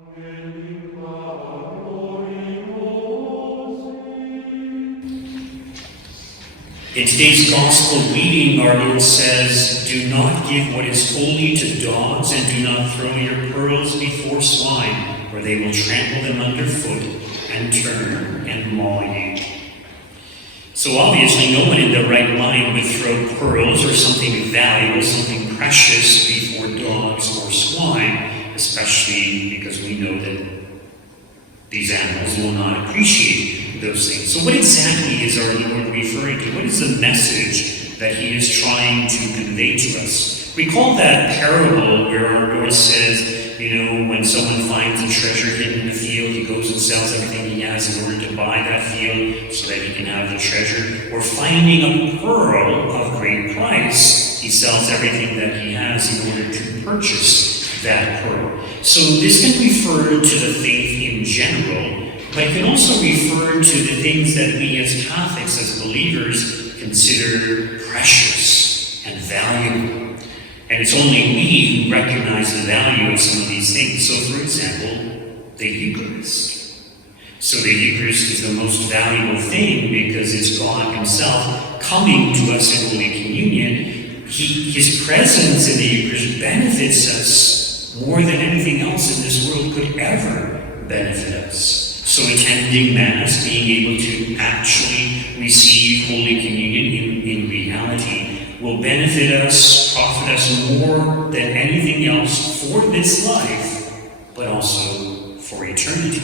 In today's gospel reading, our Lord says, "Do not give what is holy to dogs, and do not throw your pearls before swine, or they will trample them underfoot and turn and maul you." So obviously no one in their right mind would throw pearls or something valuable, something precious before dogs or swine, especially because we know that these animals will not appreciate those things. So what exactly is our Lord referring to? What is the message that he is trying to convey to us? Recall that parable where our Lord says, when someone finds a treasure hidden in a field, he goes and sells everything he has in order to buy that field so that he can have the treasure. Or finding a pearl of great price, he sells everything that he has in order to purchase that pearl. So this can refer to the faith in general, but it can also refer to the things that we as Catholics, as believers, consider precious and valuable. And it's only we who recognize the value of some of these things. So, for example, the Eucharist. So the Eucharist is the most valuable thing because it's God himself coming to us in Holy Communion. His presence in the Eucharist benefits us more than anything else in this world could ever benefit us. So attending Mass, being able to actually receive Holy Communion in reality, will benefit us, profit us more than anything else for this life, but also for eternity.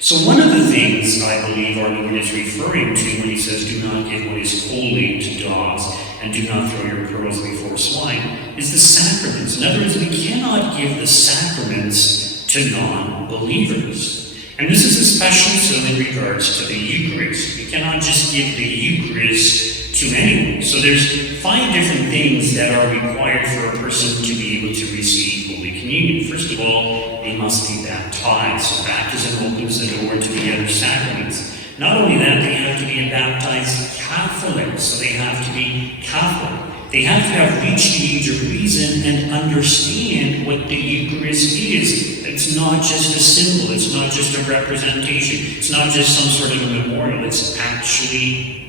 So one of the things I believe our Lord is referring to when he says, "Do not give what is holy to dogs, and do not throw your pearls before swine," is the sacraments. In other words, we cannot give the sacraments to non-believers. And this is especially so in regards to the Eucharist. We cannot just give the Eucharist to anyone. So there's 5 different things that are required for a person to be able to receive Holy Communion. First of all, they must be baptized. So baptism opens the door to the other sacraments. Not only that, they have to be a baptized Catholic. So they have to be Catholic. They have to have reached the age of reason and understand what the Eucharist is. It's not just a symbol. It's not just a representation. It's not just some sort of a memorial. It's actually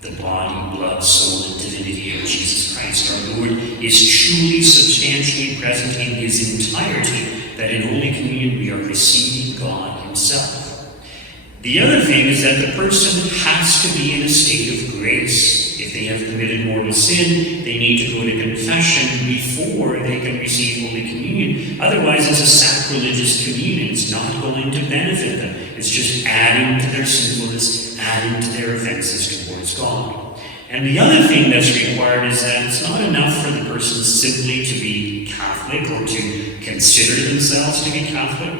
the body, blood, soul, and divinity of Jesus Christ. Our Lord is truly substantially present in his entirety, that in Holy Communion we are receiving God himself. The other thing is that the person has to be in a state of grace. If they have committed mortal sin, they need to go to confession before they can receive Holy Communion. Otherwise, it's a sacrilegious communion. It's not going to benefit them. It's just adding to their sinfulness, adding to their offenses towards God. And the other thing that's required is that it's not enough for the person simply to be Catholic or to consider themselves to be Catholic.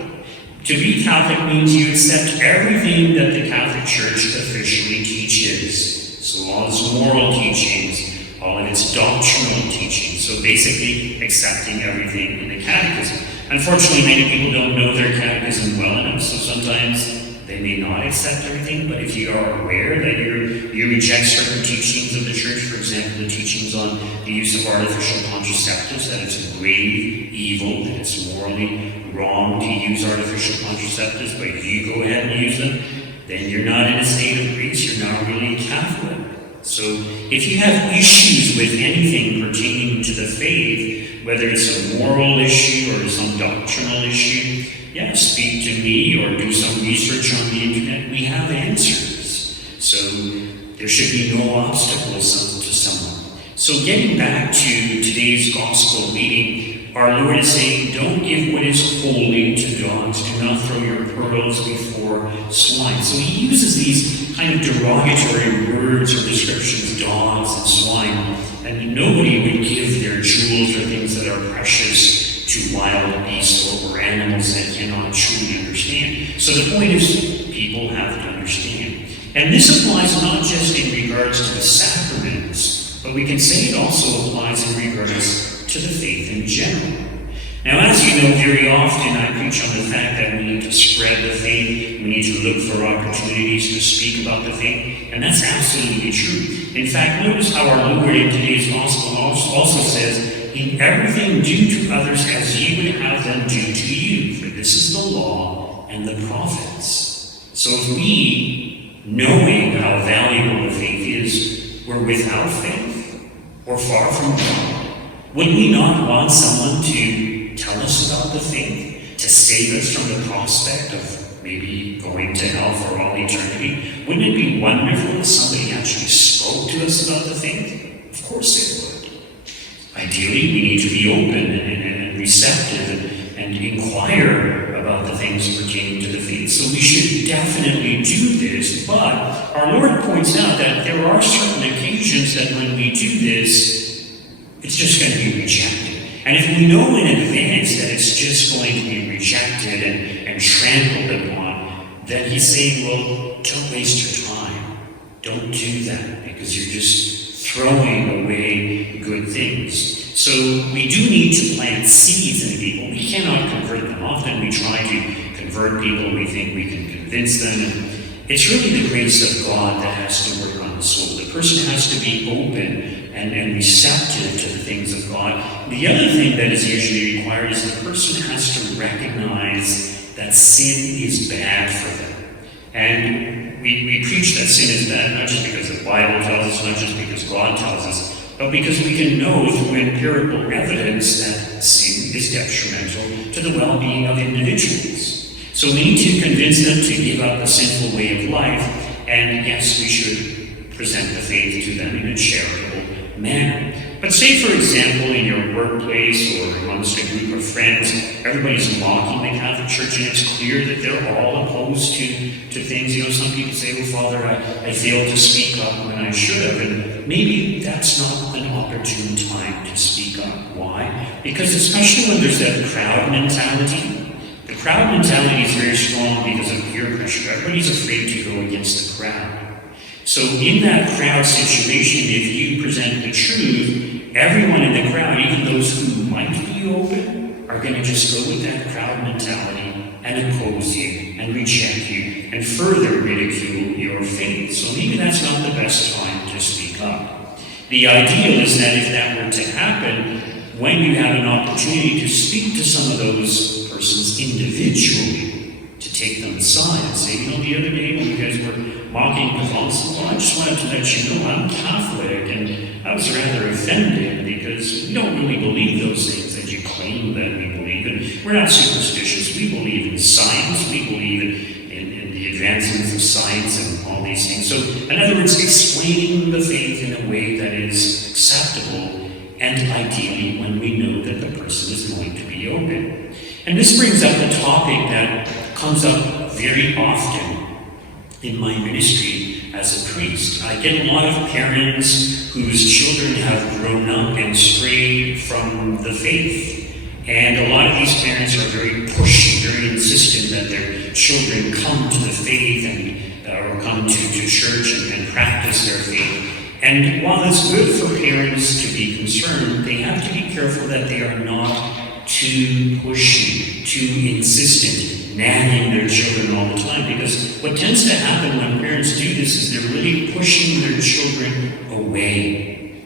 To be Catholic means you accept everything that the Catholic Church officially teaches. So all its moral teachings, all of its doctrinal teachings. So basically accepting everything in the catechism. Unfortunately, many people don't know their catechism well enough, so sometimes they may not accept everything, but if you are aware that you reject certain teachings of the Church, for example, the teachings on the use of artificial contraceptives, that it's a grave evil, that it's morally wrong to use artificial contraceptives, but if you go ahead and use them, then you're not in a state of grace, you're not really a Catholic. So if you have issues with anything pertaining to the faith, whether it's a moral issue or some doctrinal issue, speak to me or do some research on the internet. We have answers. So there should be no obstacles to someone. So getting back to today's gospel reading, our Lord is saying, don't give what is holy to dogs. Do not throw your pearls before swine. So he uses these kind of derogatory words or descriptions, dogs and swine. And nobody would give their jewels or things that are precious to wild beasts or animals that cannot truly understand. So the point is, people have to understand. And this applies not just in regards to the sacraments, but we can say it also applies in regards to the faith in general. Now, as you know, very often I preach on the fact that we need to spread the faith, we need to look for opportunities to speak about the faith, and that's absolutely true. In fact, notice how our Lord in today's gospel also says, in everything do to others as ye would have them do to you, for this is the law and the prophets. So if we, knowing how valuable the faith is, were without faith, or far from God, would we not want someone to tell us about the faith, to save us from the prospect of maybe going to hell for all eternity? Wouldn't it be wonderful if somebody actually spoke to us about the faith? Of course it would. Ideally, we need to be open and receptive and inquire about the things pertaining to the faith. So we should definitely do this, but our Lord points out that there are certain occasions that when we do this, it's just going to be rejected. And if we know in advance that it's just going to be rejected and trampled upon, then he's saying, well, don't waste your time. Don't do that, because you're just throwing away good things. So we do need to plant seeds in people. We cannot convert them. Often we try to convert people. We think we can convince them. And it's really the grace of God that has to work on the soul. The person has to be open and receptive to the things of God. The other thing that is usually required is the person has to recognize that sin is bad for them. And we preach that sin is bad, not just because the Bible tells us, not just because God tells us, but because we can know through empirical evidence that sin is detrimental to the well-being of individuals. So we need to convince them to give up a sinful way of life, and yes, we should present the faith to them in a charitable manner. But say, for example, in your workplace or amongst a group of friends, everybody's mocking the Catholic Church, and it's clear that they're all opposed to things. You know, some people say, oh, Father, I failed to speak up when I should have. And maybe that's not an opportune time to speak up. Why? Because especially when there's that crowd mentality, the crowd mentality is very strong because of peer pressure. Everybody's afraid to go against the crowd. So in that crowd situation, if you present the truth, everyone in the crowd, even those who might be open, are going to just go with that crowd mentality and oppose you and reject you and further ridicule your faith. So maybe that's not the best time to speak up. The ideal is that if that were to happen, when you have an opportunity to speak to some of those persons individually, to take them aside and say, you know, the other day when you guys were mocking Catholicism, well, I just wanted to let you know I'm Catholic, and I was rather offended because we don't really believe those things that you claim that we believe in. We're not superstitious. We believe in science. We believe in the advancements of science and all these things. So, in other words, explaining the faith in a way that is acceptable, and ideally when we know that the person is going to be open. And this brings up a topic that comes up very often in my ministry as a priest. I get a lot of parents whose children have grown up and strayed from the faith. And a lot of these parents are very pushy, very insistent that their children come to the faith and or come to church and practice their faith. And while it's good for parents to be concerned, they have to be careful that they are not too pushy, too insistent, nagging their children all the time. Because what tends to happen when parents do this is they're really pushing their children away.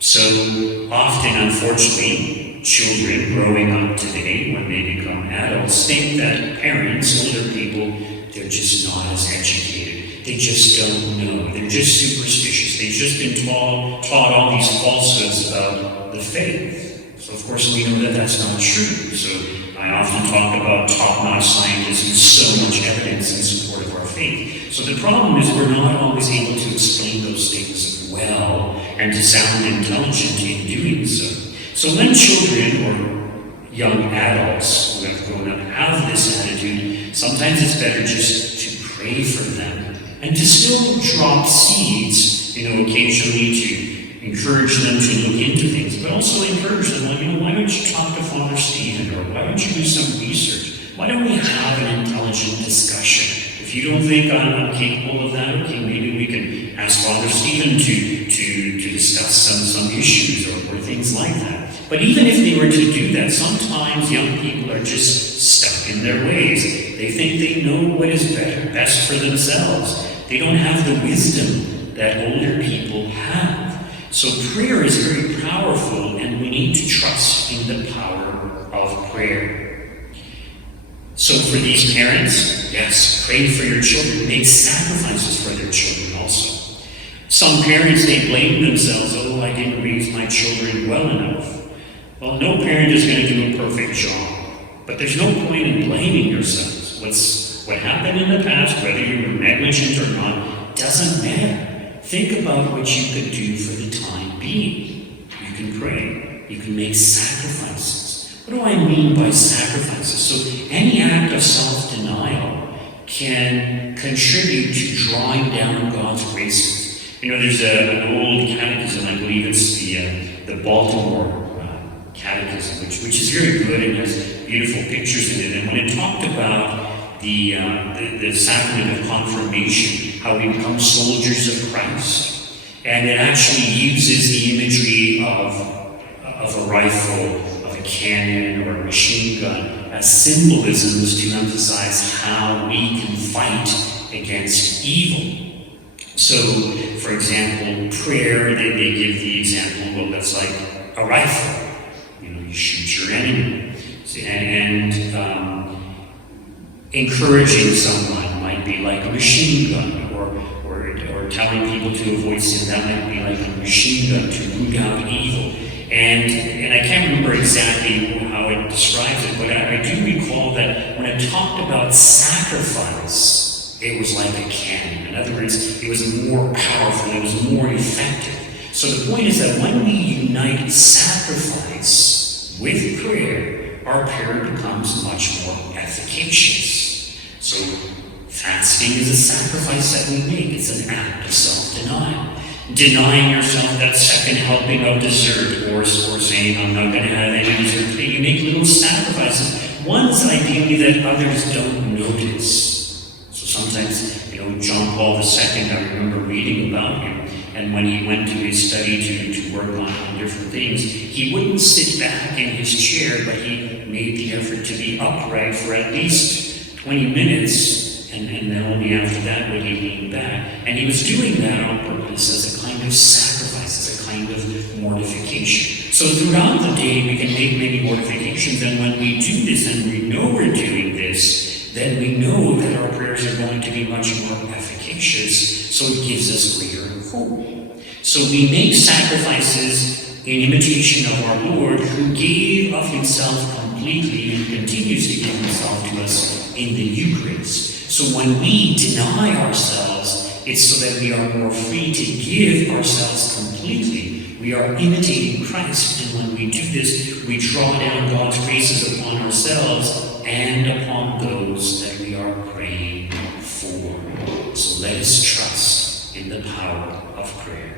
So often, unfortunately, children growing up today, when they become adults, think that parents, older people, they're just not as educated. They just don't know. They're just superstitious. They've just been taught all these falsehoods about the faith. So of course we know that that's not true. So I often talk about top-notch scientists and so much evidence in support of our faith. So the problem is we're not always able to explain those things well and to sound intelligent in doing so. So when children or young adults who have grown up have this attitude, sometimes it's better just to pray for them and to still drop seeds, occasionally to encourage them to look into things, but also encourage them, why don't you talk to Father Stephen, or why don't you do some research? Why don't we have an intelligent discussion? If you don't think I'm capable of that, okay, maybe we can ask Father Stephen to discuss some issues or things like that. But even if they were to do that, sometimes young people are just stuck in their ways. They think they know what is best for themselves. They don't have the wisdom that older people have. So prayer is very powerful, and we need prayer. So for these parents, yes, pray for your children. Make sacrifices for their children also. Some parents, they blame themselves. Oh, I didn't raise my children well enough. Well, no parent is going to do a perfect job. But there's no point in blaming yourselves. What happened in the past, whether you were negligent or not, doesn't matter. Think about what you could do for the time being. You can pray. You can make sacrifices. What do I mean by sacrifices? So any act of self-denial can contribute to drawing down God's graces. You know, there's an old catechism, I believe it's the Baltimore catechism, which is very good and has beautiful pictures in it. And when it talked about the sacrament of confirmation, how we become soldiers of Christ, and it actually uses the imagery of a rifle, of a cannon, or a machine gun as symbolisms to emphasize how we can fight against evil. So, for example, prayer, they give the example, well, that's like a rifle. You shoot your enemy. And encouraging someone might be like a machine gun, or telling people to avoid sin, that might be like a machine gun to root out evil. And I can't remember exactly how it describes it, but I do recall that when it talked about sacrifice, it was like a cannon. In other words, it was more powerful, it was more effective. So the point is that when we unite sacrifice with prayer, our prayer becomes much more efficacious. So fasting is a sacrifice that we make. It's an act of self-denial. Denying yourself that second helping of dessert, or saying, I'm not going to have any dessert today. You make little sacrifices. Ones ideally that others don't notice. So sometimes, John Paul II, I remember reading about him, and when he went to his study to work on different things, he wouldn't sit back in his chair, but he made the effort to be upright for at least 20 minutes, and then only after that would he lean back. And he was doing that on purpose as a kind of sacrifice, as a kind of mortification. So throughout the day, we can make many mortifications, and when we do this, and we know we're doing this, then we know that our prayers are going to be much more efficacious, so it gives us greater hope. So we make sacrifices in imitation of our Lord, who gave of himself completely and continues to give himself to us in the Eucharist. So when we deny ourselves, it's so that we are more free to give ourselves completely. We are imitating Christ, and when we do this, we draw down God's graces upon ourselves and upon those that we are praying for. So let us trust in the power of prayer.